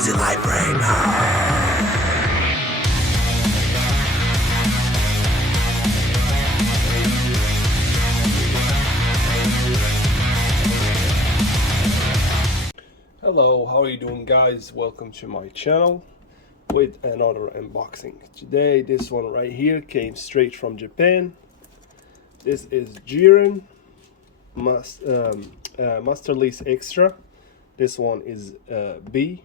busy like ramo. Hello, how are you doing, guys? Welcome to my channel with another unboxing. Today this one right here came straight from Japan. This is Jiren Master Lease Extra. This one is B.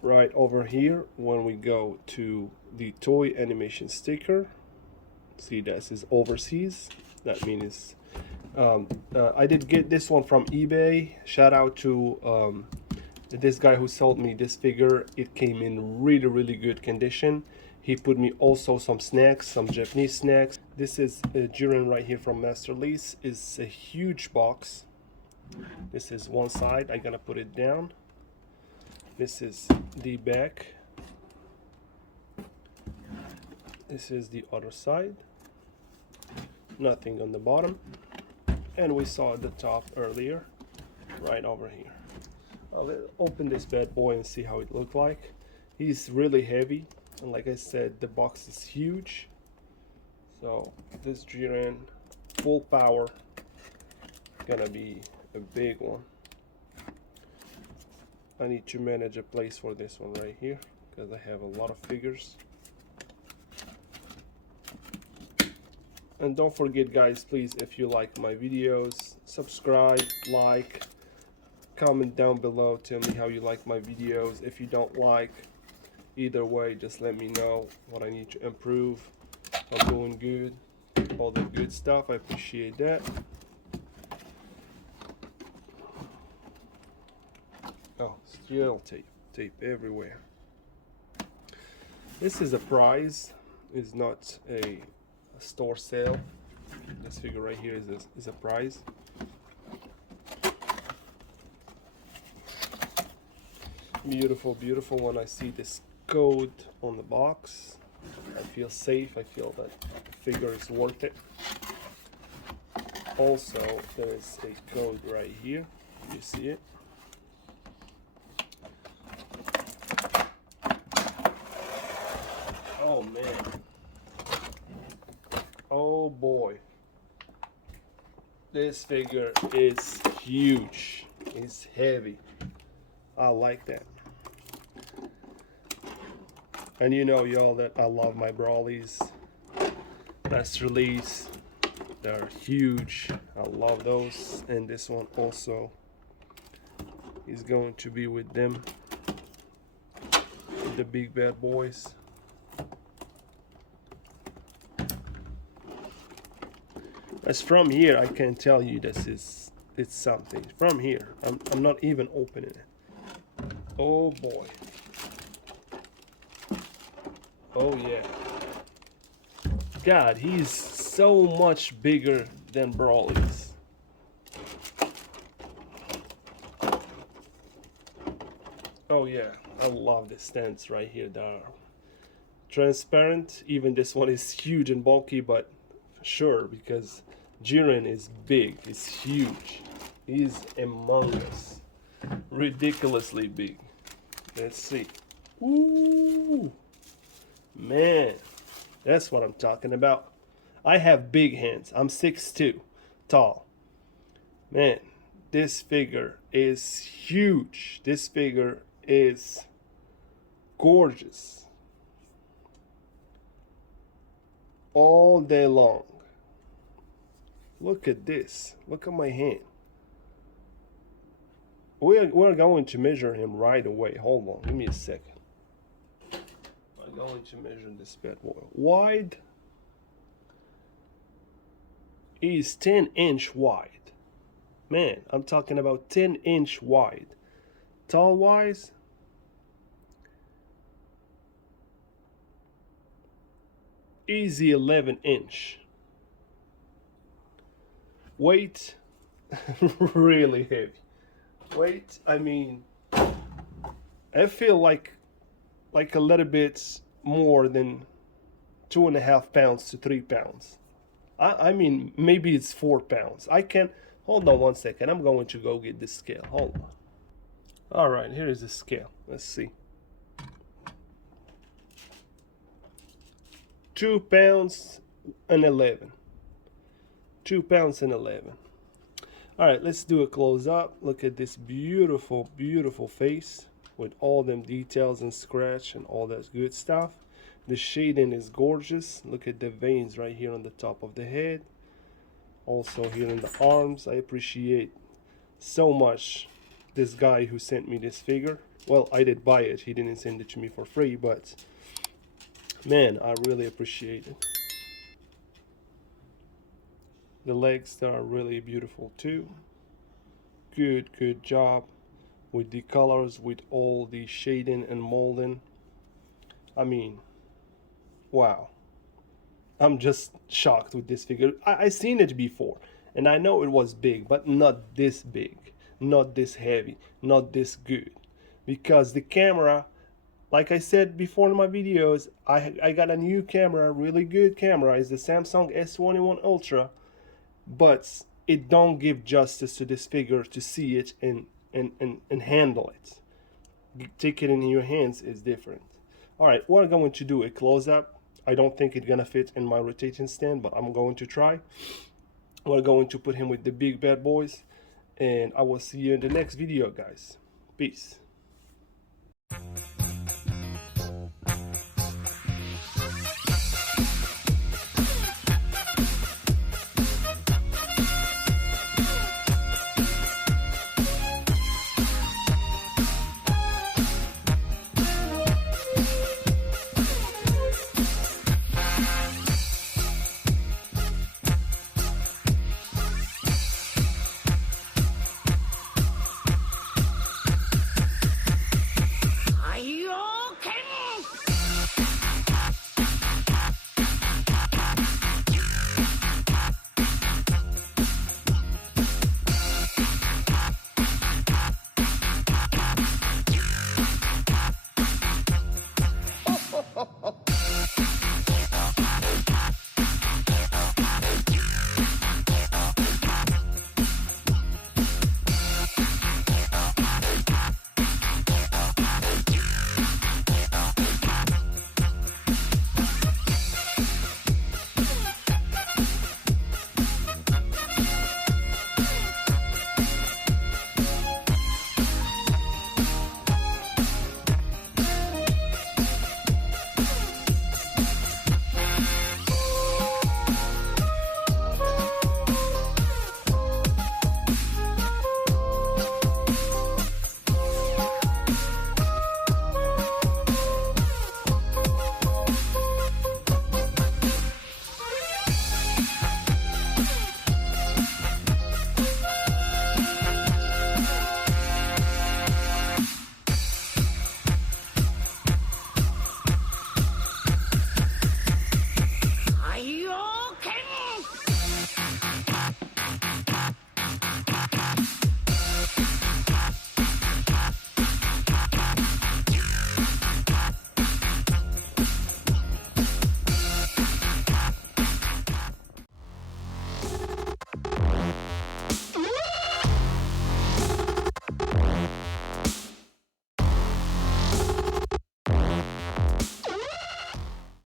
Right over here, when we go to the toy animation sticker, see this is overseas. That means I did get this one from eBay. Shout out to this guy who sold me this figure. It came in really good condition. He put me also some snacks, some Japanese snacks. This is Jiren right here from Master Lease. It's a huge box. This is one side. I'm gonna put it down. This is the back. This is the other side. Nothing on the bottom. And we saw the top earlier, right over here. Let's open this bad boy and see how it looked like. He's really heavy, and like I said, the box is huge. So this Jiren full power gonna be a big one. I need to manage a place for this one right here because I have a lot of figures. And don't forget, guys, please, if you like my videos, subscribe, like, comment down below, tell me how you like my videos. If you don't like, either way, just let me know what I need to improve. I'm doing good, all the good stuff. I appreciate that. Oh, still tape everywhere. This is a prize, it's not a store sale. This figure right here is a prize. Beautiful when I see this code on the box. I feel safe. I feel that the figure is worth it. Also, there is a code right here. You see it? Oh man. Oh boy, this figure is huge. It's heavy. I like that. And you know, y'all, that I love my Brawlies. Master Lease, they're huge. I love those. And this one also is going to be with them, the big bad boys. As from here, I can tell you it's something. From here, I'm not even opening it. Oh boy. Oh yeah. God, he's so much bigger than Brawlies. Oh yeah, I love the stands right here that are transparent. Even this one is huge and bulky, but sure, because Jiren is big, he's huge, he's among us, ridiculously big. Let's see. Ooh, man, that's what I'm talking about. I have big hands. I'm 6'2", tall. Man, this figure is huge. This figure is gorgeous. All day long. Look at this. Look at my hand. We're going to measure him right away. Hold on. Give me a second. I'm going to measure this bad boy. Wide. He's 10-inch wide. Man, I'm talking about 10-inch wide. Tall wise. Easy 11-inch. Weight, really heavy. Weight, I mean, I feel like a little bit more than 2.5 pounds to 3 pounds. I mean, maybe it's 4 pounds. I can, hold on one second. I'm going to go get this scale. Hold on. All right, here is the scale. Let's see. 2 pounds and 11. 2 pounds and 11. All right, let's do a close up. Look at this beautiful, beautiful face with all them details and scratch and all that good stuff. The shading is gorgeous. Look at the veins right here on the top of the head. Also here in the arms. I appreciate so much this guy who sent me this figure. Well, I did buy it. He didn't send it to me for free, but man, I really appreciate it. The legs that are really beautiful too. Good job with the colors, with all the shading and molding. I mean, wow. I'm just shocked with this figure. I seen it before, and I know it was big, but not this big, not this heavy, not this good. Because the camera, like I said before in my videos, I got a new camera, really good camera. It's the Samsung S21 Ultra, but it don't give justice to this figure to see it and handle it. Take it in your hands is different. All right, we're going to do a close-up. I don't think it's gonna fit in my rotation stand, but I'm going to try. We're going to put him with the big bad boys, and I will see you in the next video, guys. Peace.